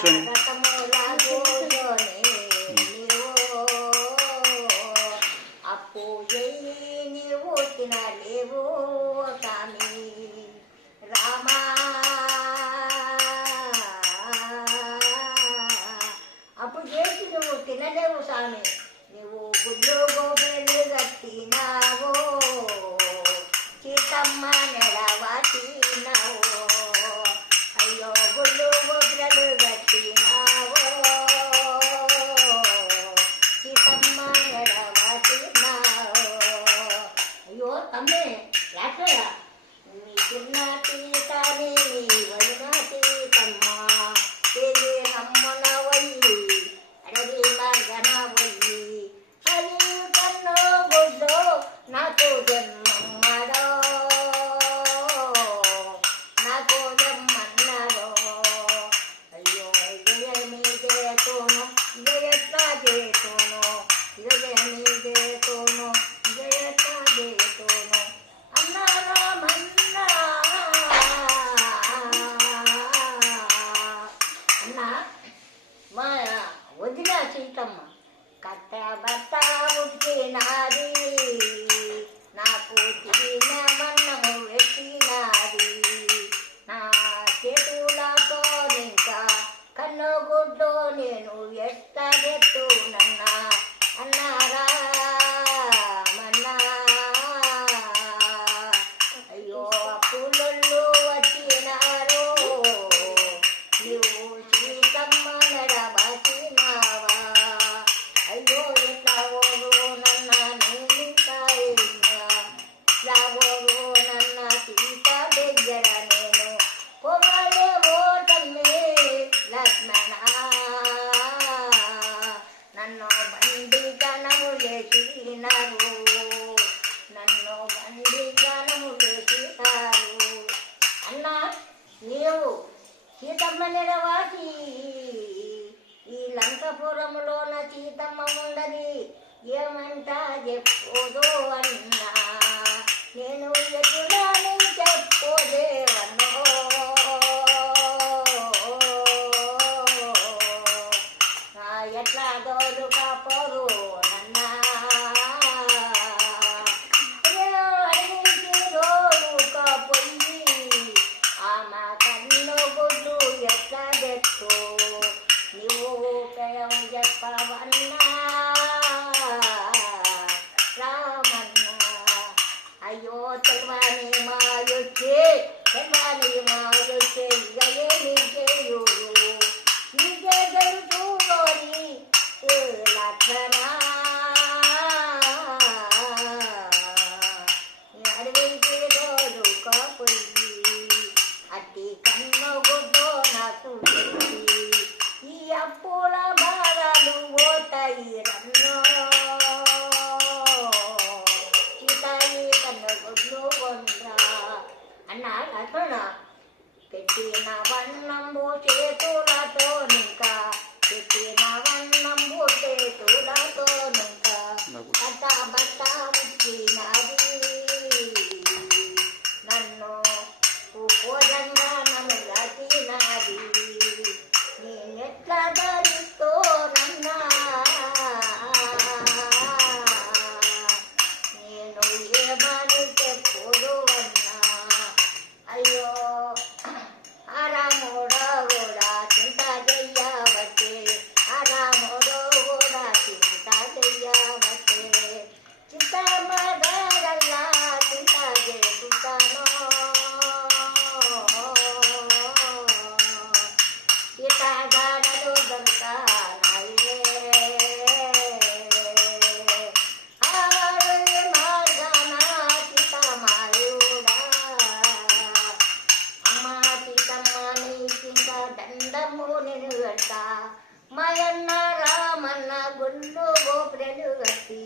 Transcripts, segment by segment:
కూర్చొని అప్పు నీవు తినలేవు స్వామి రామా అప్పు చేసి నువ్వు తినలేవు స్వామి నువ్వు గుళ్ళు గోపులు కట్టినావో సీతమ్మ నెడవాటినావో అయ్యో గుళ్ళు గోపులు కట్టినావో సీతమ్మ నెడవాటినావో అయ్యో తమ్మే రాట్లయా నీ చిన్న తీతని వదిన తీతమ్మ తేజే నమ్మనవయ్యి అడవి మగనవయ్యి అది కన్నో గుడ్డో నాకు జన్మమ్మడో నాకు జన్మన్నడో అయ్యో జయ మీదేతోను జయట్లా చేతోను జయ మీదేతోను జయట్లా చేతోను అన్నారామన్నా అన్నా మా వదిన సీతమ్మ కట్ట బట్ట ఉట్టినాది నాకు తిరిగిన వన్నము పెట్టినాది నా చేతులతో ఇంకా కన్నుగుడ్డో నేను ఎట్టగెట్టు నన్న అన్నారా మన్నా అయ్యో అప్పులొల్లు వచ్చినారు నువ్వు సీతమ్మ నడబసినావా అయ్యో ఎట్లా ఓరు నన్న రాబోరు నన్న సీత దగ్గర నేను పొగలే ఓటమ్మే లక్ష్మణ నన్ను బండి గణము లేచినారు నన్ను బండి గణము లేచినారు అన్నా నీవు సీతమ్మ నిలవాసి ఈ లంకపురములోన సీతమ్మ ఉండది ఏమంటా చెప్పోదు అన్నా నేను ఎటులని చెప్పోదేవన్నో ఎట్లా గౌరు కాపోరు నన్నా అడిగి గౌరు కాపోయి ఆమె కన్ను గుడ్డు ఎట్లా పెట్టు నువ్వు కయం చెప్పవన్నా రామన్నా అయ్యో తెల్వాని మాయొచ్చే తెల్వాని మాయొచ్చే ఇక ఏమి చేయుడు నీకే గడుచుకోని లక్షణ అడవికి దోడుకపోయి అట్టి కన్ను గుడ్డో నాకు ఈ అప్పుల బాధలు పోతాయి రన్నో సీతాయి కన్ను గుడ్లు కొండ్రా అన్నా లక్షణ పెట్టిన వన్నంబు చేతులతో ఇంకా పెట్టిన వన్నంబు చేతులతో ఇంకా బట్ట బట్ట ఉచ్చినది నన్ను భోజంగా నన్ను రచినది నేనెట్లా ధరిస్తో నన్నా నేను ఏమని చెప్పుదు అన్నా అయ్యో ఆరాముడో కూడా చింత చెయ్యవచ్చే ఆరాముడో కూడా చింత చెయ్యవచ్చే చింత మగరల్లా చింత చేస్తాను సీతగాడలు దొరకాలే మార్గాన సీతమాయుడా అమ్మ సీతమ్మ నీకింత దండము నేను గట్ట మయన్న రామన్న గుండు గోపురలు కట్టి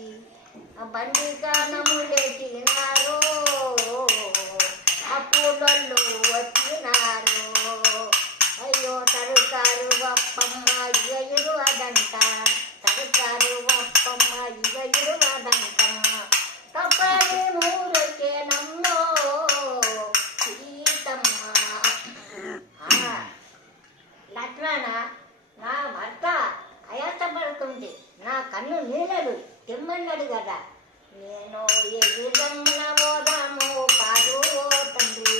బండి గానము లేచినారు అప్పులొల్లు వచ్చినారు అయ్యో తరుకారు వప్పమ్మ ఇగయుడు అదంట తరుకారు వప్పమ్మ ఇగయుడు అదంటమ్మ తప్పని మూడుకే నమ్మో సీతమ్మ లక్ష్మణ నా కన్ను నీళ్ళలు తెమ్మన్నాడు కదా. నేను ఎదురమ్మ పోదాము పాడు ఓ తండ్రి.